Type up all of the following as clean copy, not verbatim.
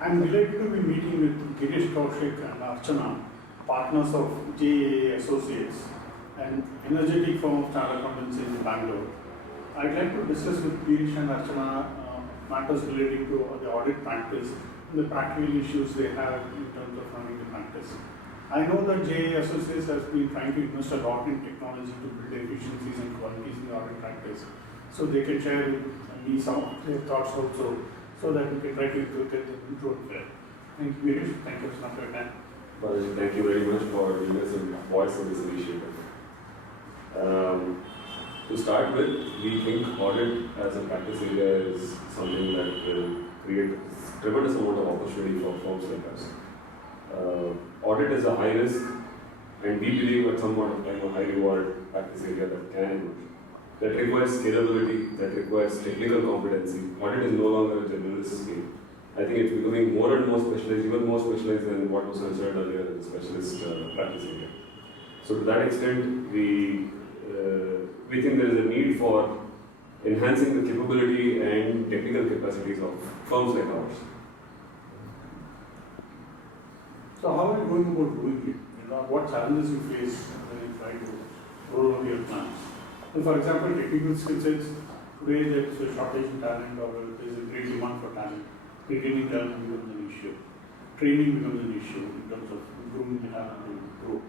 I'm delighted to be meeting with Girish Kaushik and Archana, partners of JAA Associates, an energetic firm of chartered accountants in Bangalore. I'd like to discuss with Girish and Archana matters relating to the audit practice and the practical issues they have in terms of running the practice. I know that JAA Associates has been trying to invest a lot in technology to build efficiencies and qualities in the audit practice. So they can share with me some of their thoughts also, so that we can try to get the control there. Thank you, Girish. Thank you so much for your time. Balaji, thank you very much for giving us a voice of this initiative. To start with, we think audit as a practice area is something that will create a tremendous amount of opportunity for firms like us. Audit is a high risk, and we believe at some point of time a high reward practice area that can emerge. That requires scalability, that requires technical competency. Audit is no longer a generalist skill. I think it's becoming more and more specialized, even more specialized than what was considered earlier as a specialist practice area. So to that extent, we think there is a need for enhancing the capability and technical capacities of firms like ours. So how are you going about doing it? What challenges you face when you try to roll out your plans? So for example, technical skill sets, today there is a shortage in talent or there is a great demand for talent. Retaining talent becomes an issue. Training becomes an issue in terms of improving the talent to grow.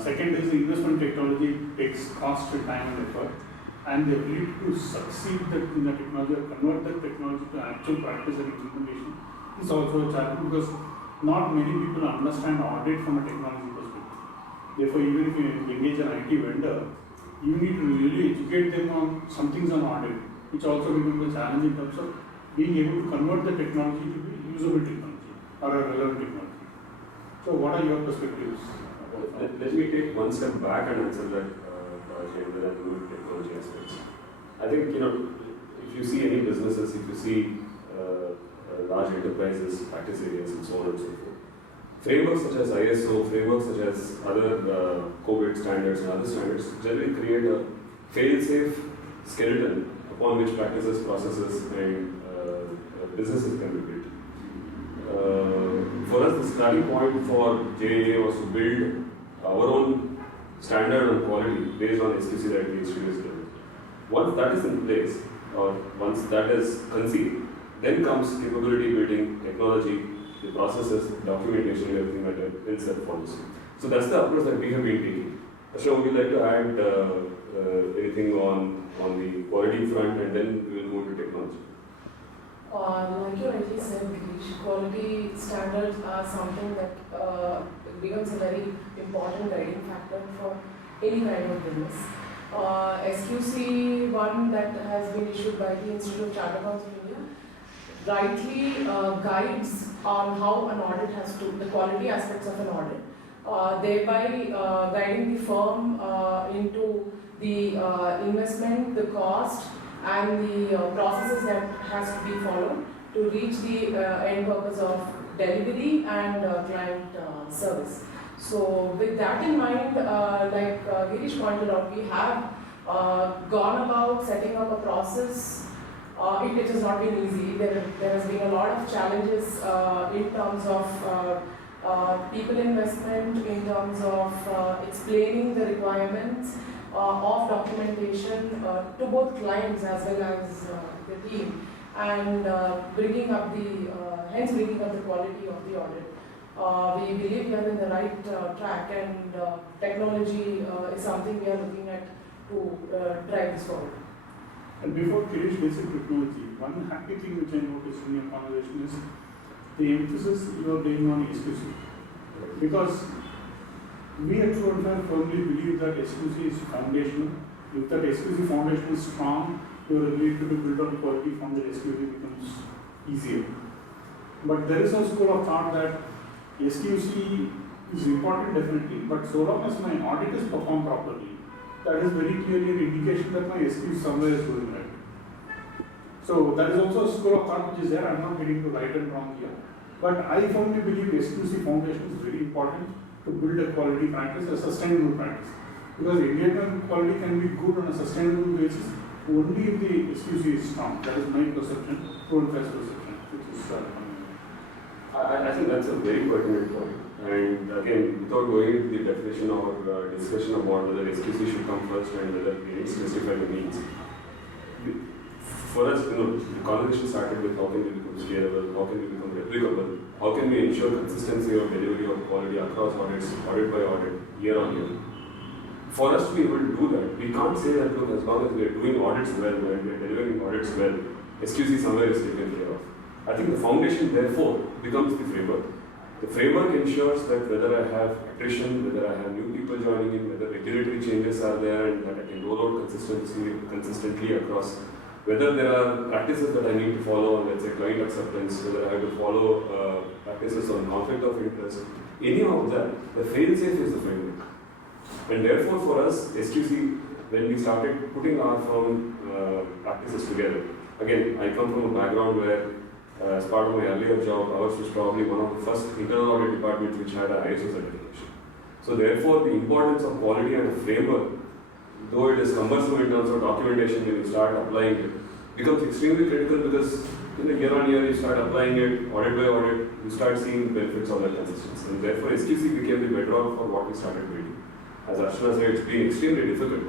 Second is the investment technology takes cost and time and effort, and the ability to succeed in the technology or convert that technology to actual practice and implementation is also a challenge, because not many people understand audit from a technology perspective. Therefore, even if you engage an IT vendor, you need to really educate them on some things on audit, which also becomes a challenge in terms of being able to convert the technology to be usable technology or a relevant technology. So what are your perspectives? Let me take one step back and answer that, and then I'll move to technology aspects. I think, if you see any businesses, if you see large enterprises, practice areas, and so on and so forth, frameworks such as ISO, frameworks such as other COVID standards and other standards generally create a fail-safe skeleton upon which practices, processes, and businesses can be built. For us, the starting point for JAA was to build our own standard on quality based on SQC that we experienced. Once that is in place, or once that is conceived, then comes capability building, technology, the processes, documentation, everything that itself follows. So that's the approach that we have been taking. So would you like to add anything on the quality front, and then we will move to technology? Like you already said, Girish, quality standards are something that becomes a very important guiding factor for any kind of business. SQC, one that has been issued by the Institute of Chartered Accountants of India, rightly guides on how an audit has to, the quality aspects of an audit, thereby guiding the firm into the investment, the cost, and the processes that has to be followed to reach the end purpose of delivery and client service. So with that in mind, like Girish pointed out, we have gone about setting up a process. It has not been easy. There has been a lot of challenges in terms of people investment, in terms of explaining the requirements of documentation to both clients as well as the team, and bringing up the quality of the audit. We believe we are in the right track, and technology is something we are looking at to drive this forward. And before Girish gets into technology, one happy thing which I noticed in your conversation is the emphasis you are laying on SQC. Because we at True firmly believe that SQC is foundational. If that SQC foundation is strong, your ability to build on quality from the SQC becomes easier. But there is a school of thought that SQC is important definitely, but so long as my audit is performed properly, that is very clearly an indication that my SQC somewhere is going right. So that is also a school of thought which is there. I am not getting to right and wrong here. But I firmly believe SQC foundation is very important to build a quality practice, a sustainable practice. Because Indian quality can be good on a sustainable basis only if the SQC is strong. That is my perception, True perception, which is I think that's a very pertinent point. And again, without going into the definition or discussion about whether SQC should come first and whether it needs to justify the needs, for us, the conversation started with how can we become scalable, how can we become replicable, how can we ensure consistency of delivery of quality across audits, audit by audit, year on year. For us to be able to do that, we can't say that, look, as long as we are doing audits well and we are delivering audits well, SQC somewhere is taken care of. I think the foundation, therefore, becomes the framework. The framework ensures that whether I have attrition, whether I have new people joining in, whether regulatory changes are there and that I can roll out consistently across, whether there are practices that I need to follow on, let's say, client acceptance, whether I have to follow practices on conflict of interest, any of that, the fail-safe is the framework. And therefore, for us, SQC, when we started putting our firm practices together, again, I come from a background where as part of my earlier job, ours was probably one of the first internal audit departments which had an ISO certification. So therefore, the importance of quality and a framework, though it is cumbersome in terms of documentation when you start applying it, becomes extremely critical because year on year you start applying it, audit by audit, you start seeing the benefits of that consistency. And therefore, SQC became the bedrock for what we started building. As Archana said, it's been extremely difficult,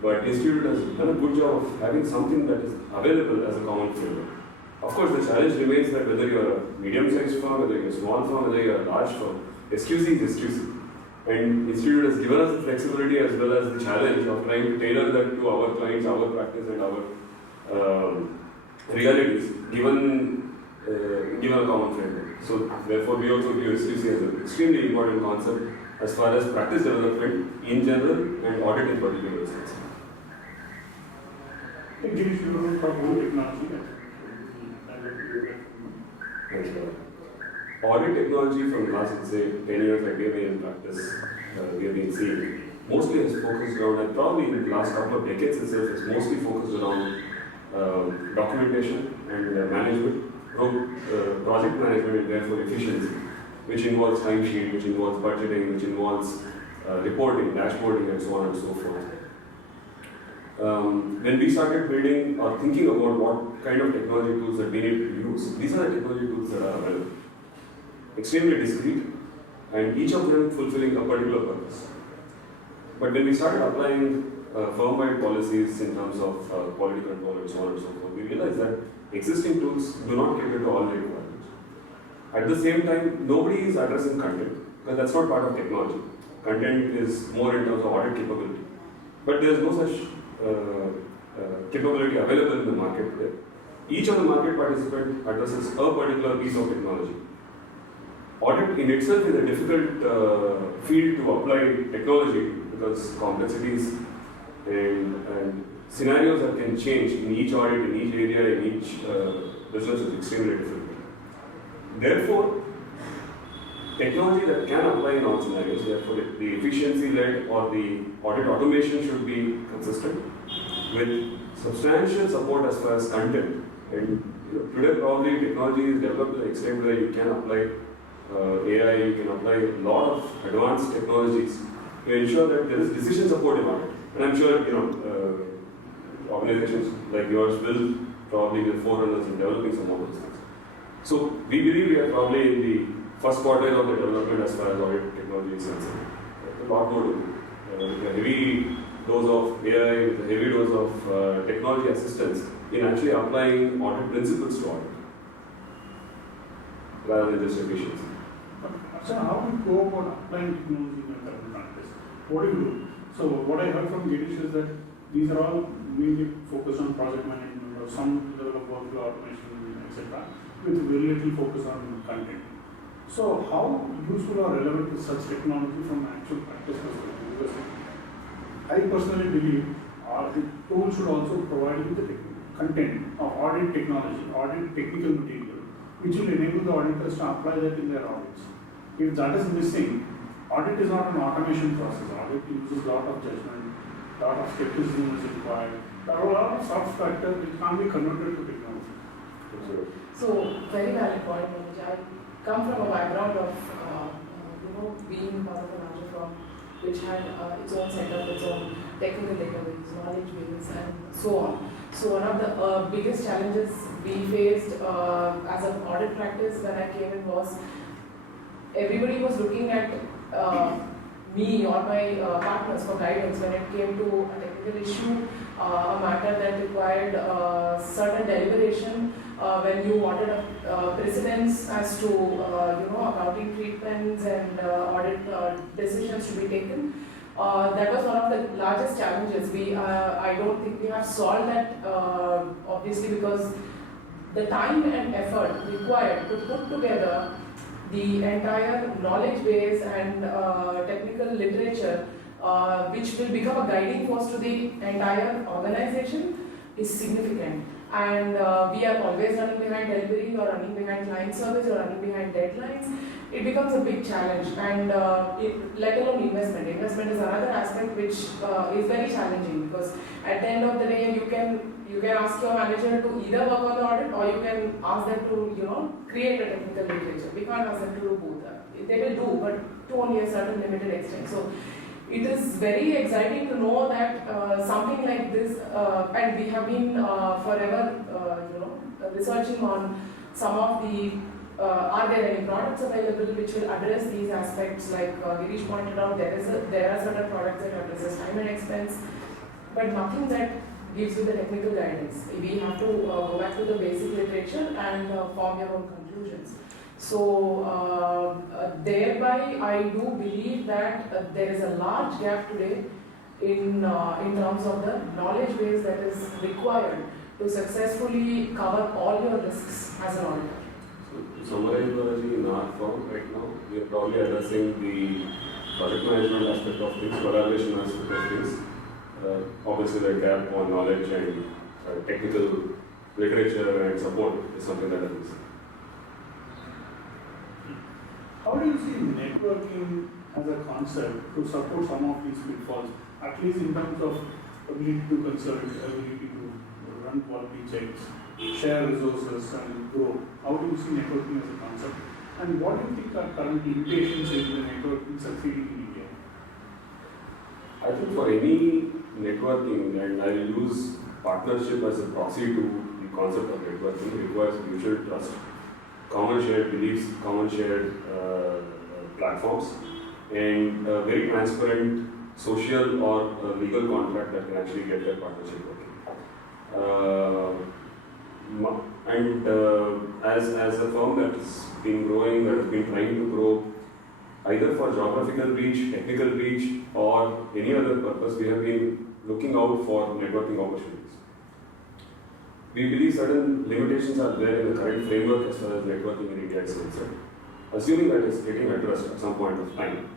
but the Institute has done a good job of having something that is available as a common framework. Of course, the challenge remains that whether you're a medium-sized firm, whether you're a small firm, whether you're a large firm, SQC is SQC. And Institute has given us the flexibility as well as the challenge of trying to tailor that to our clients, our practice and our realities, given a common framework. So therefore, we also view SQC as an extremely important concept as far as practice development in general and audit in particular is concerned. Girish, you don't talk about technology. Audit technology from the last, let's say, 10 years that we have been in practice, we have been seeing, mostly is focused around, and probably in the last couple of decades itself, is mostly focused around documentation and management, project management and therefore efficiency, which involves timesheet, which involves budgeting, which involves reporting, dashboarding and so on and so forth. When we started building or thinking about what kind of technology tools that we need to use, these are the technology tools that are available. Extremely discrete, and each of them fulfilling a particular purpose. But when we started applying firm-wide policies in terms of quality control and so on and so forth, we realized that existing tools do not cater to all the requirements. At the same time, nobody is addressing content, because that's not part of technology. Content is more in terms of audit capability. But there is no such capability available in the market today. Each of the market participants addresses a particular piece of technology. Audit in itself is a difficult field to apply technology because complexities and scenarios that can change in each audit, in each area, in each business is extremely difficult. Therefore, technology that can apply in all scenarios, therefore the efficiency-led or the audit automation should be consistent with substantial support as far as content. And today probably technology is developed to the extent where you can apply AI, you can apply a lot of advanced technologies to ensure that there is decision support in audit. And I'm sure organizations like yours will probably be the forerunners in developing some of those things. So we believe we are probably in the first quartile of the development as far as audit technology is concerned. A lot more to do. With a heavy dose of AI, with a heavy dose of technology assistance in actually applying audit principles to audit, rather than just efficiency. So how do you go about applying technology in your current practice? What do you do? So what I heard from Girish is that these are all mainly focused on project management or some level of workflow automation, etc., with very little focus on content. So how useful or relevant is such technology from actual practice perspective? Because I personally believe the tool should also provide you the content of audit technology, audit technical material, which will enable the auditors to apply that in their audits. If that is missing, audit is not an automation process. Audit uses a lot of judgment, a lot of skepticism is required. There are a lot of soft factors which can't be converted to technology. So, very valid point, Balaji. I come from a background of, being part of a larger firm which had its own setup, its own technical database, knowledge base, and so on. So, one of the biggest challenges we faced as an audit practice when I came in was everybody was looking at me or my partners for guidance when it came to a technical issue, a matter that required certain deliberation, when you wanted a precedence as to accounting treatments and audit decisions to be taken. That was one of the largest challenges. I don't think we have solved that, obviously, because the time and effort required to put together the entire knowledge base and technical literature, which will become a guiding force to the entire organization, is significant. And we are always running behind delivery, or running behind client service, or running behind deadlines. It becomes a big challenge, and let alone investment. Investment is another aspect which is very challenging, because at the end of the day, you can ask your manager to either work on the audit, or you can ask them to create a technical literature. We can't ask them to do both. They will do, but to only a certain limited extent. So it is very exciting to know that something like this, and we have been forever, researching on some of the. Are there any products available which will address these aspects? Like Girish pointed out, there are certain products that addresses time and expense, but nothing that gives you the technical guidance. We have to go back to the basic literature and form your own conclusions. So thereby, I do believe that there is a large gap today in terms of the knowledge base that is required to successfully cover all your risks as an auditor. To summarize, Balaji, in our firm right now, we are probably addressing the project management aspect of things, collaboration aspect of things. Obviously, the gap on knowledge and technical literature and support is something that is missing. How do you see networking as a concept to support some of these pitfalls, at least in terms of ability to consult, ability to run quality checks, share resources and grow? How do you see networking as a concept? And what do you think are current limitations in the networking succeeding in India? I think for any networking, and I will use partnership as a proxy to the concept of networking, requires mutual trust, common shared beliefs, common shared platforms, and very transparent social or legal contract that can actually get that partnership working. And as a firm that has been growing, that has been trying to grow, either for geographical reach, technical reach, or any other purpose, we have been looking out for networking opportunities. We believe certain limitations are there in the current framework as far as networking in India is concerned. Assuming that it's getting addressed at some point of time,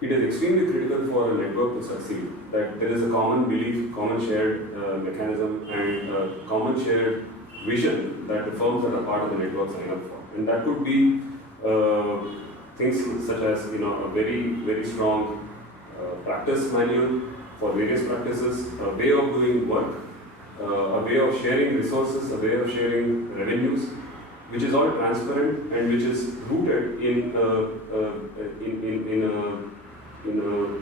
it is extremely critical for a network to succeed that there is a common belief, common shared mechanism, and common shared vision that the firms that are part of the network sign up for. And that could be things such as a very, very strong practice manual for various practices, a way of doing work, a way of sharing resources, a way of sharing revenues, which is all transparent and which is rooted in a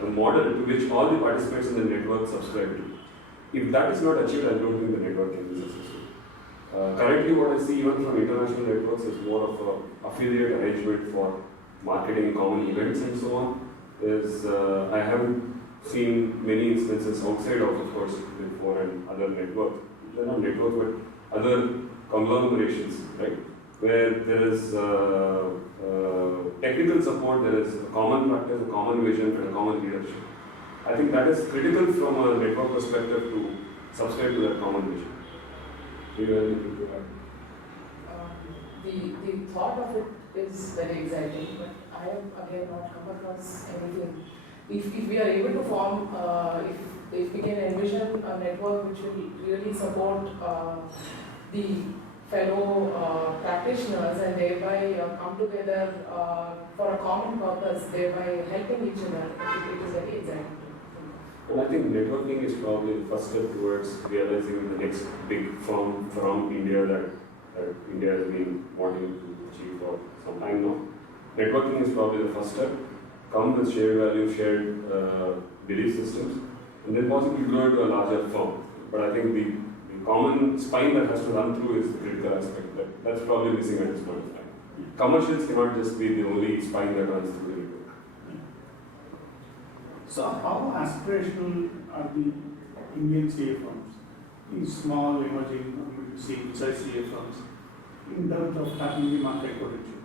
model to which all the participants in the network subscribe to. If that is not achieved, I don't think the network can be successful. Currently, what I see even from international networks is more of an affiliate arrangement for marketing common events and so on. I haven't seen many instances outside of course, before and other networks. They're not networks, but other conglomerations, right? Where there is technical support, there is a common practice, a common vision, and a common leadership. I think that is critical from a network perspective to subscribe to that common vision. Do you have anything to add? The thought of it is very exciting, but I have again not come across anything. If we are able to form, if we can envision a network which will really support the fellow practitioners and thereby come together for a common purpose, thereby helping each other, it is very exciting. And I think networking is probably the first step towards realizing the next big firm from India that India has been wanting to achieve for some time now. Networking is probably the first step. Come with shared values, shared belief systems, and then possibly grow into a larger firm. But I think the common spine that has to run through is the critical aspect. That's probably missing at this point of time. Commercials cannot just be the only spine that runs through the network. So how aspirational are the Indian CA firms, these small, emerging, mid-size CA firms, in terms of tapping the market potential,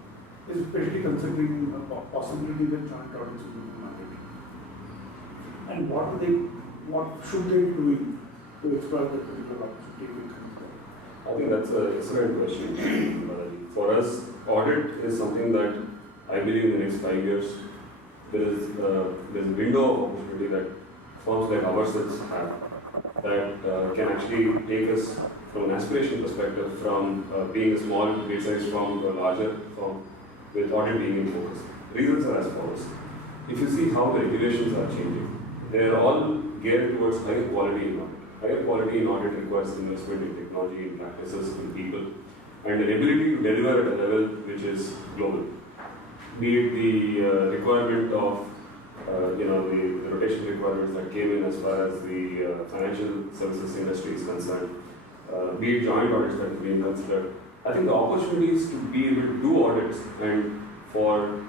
especially considering the possibility that joint audits will be in the market? And what should they be doing to exploit that particular opportunity? I think that's an excellent question, Balaji. For us, audit is something that I believe in the next 5 years, there's a window of opportunity that firms like ourselves have that can actually take us from an aspiration perspective from being a small, mid-sized firm to a larger firm with audit being in focus. Reasons are as follows. If you see how the regulations are changing, they are all geared towards higher quality in audit. Higher quality in audit requires investment in technology, in practices, in people, and an ability to deliver at a level which is global. Be it the requirement of the rotation requirements that came in as far as the financial services industry is concerned, be it joint audits that have been considered. I think the opportunities to be able to do audits and for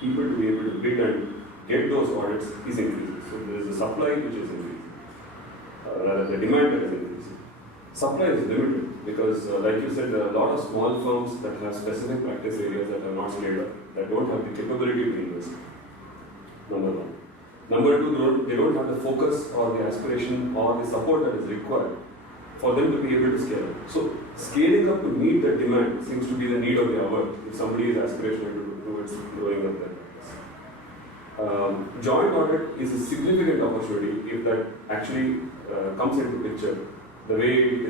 people to be able to bid and get those audits is increasing. So there is a supply which is increasing, rather the demand that is increasing. Supply is limited because, like you said, there are a lot of small firms that have specific practice areas that are not scaled up, that don't have the capability to invest. Number one. Number two, they don't have the focus or the aspiration or the support that is required for them to be able to scale up. So, scaling up to meet the demand seems to be the need of the hour if somebody is aspirational towards growing up that practice. Joint audit is a significant opportunity if that actually comes into picture the way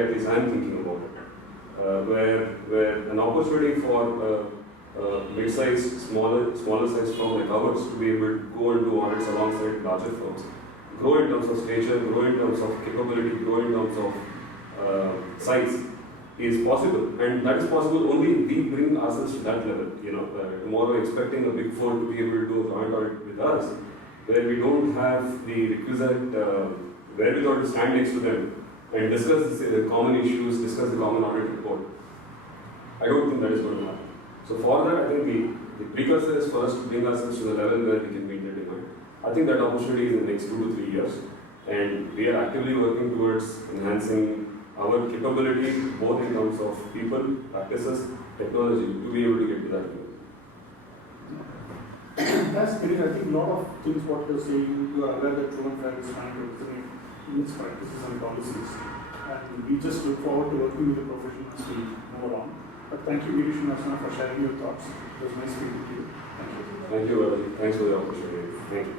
at least I am thinking about it, where an opportunity for mid-sized, smaller sized firm like ours to be able to go and do audits alongside larger firms, grow in terms of stature, grow in terms of capability, grow in terms of size is possible, and that is possible only if we bring ourselves to that level. Tomorrow expecting a big four to be able to do a joint audit with us, where we don't have the requisite wherewithal to stand next to them and discuss the common issues, discuss the common audit report. I don't think that is going to happen. So for that, I think the precursor is for us to bring ourselves to the level where we can meet the demand. I think that opportunity is in the next 2 to 3 years, and we are actively working towards enhancing our capability, both in terms of people, practices, technology, to be able to get to that level. That's great. I think a lot of things what you're saying, you are aware that Truman Fair is trying to implement in its practices and policies. And we just look forward to working with the profession as we move on. But thank you, Girish Kaushik Archana, for sharing your thoughts. It was nice speaking to you. Thank you. Thank you, Balaji. Thanks for the opportunity. Thank you.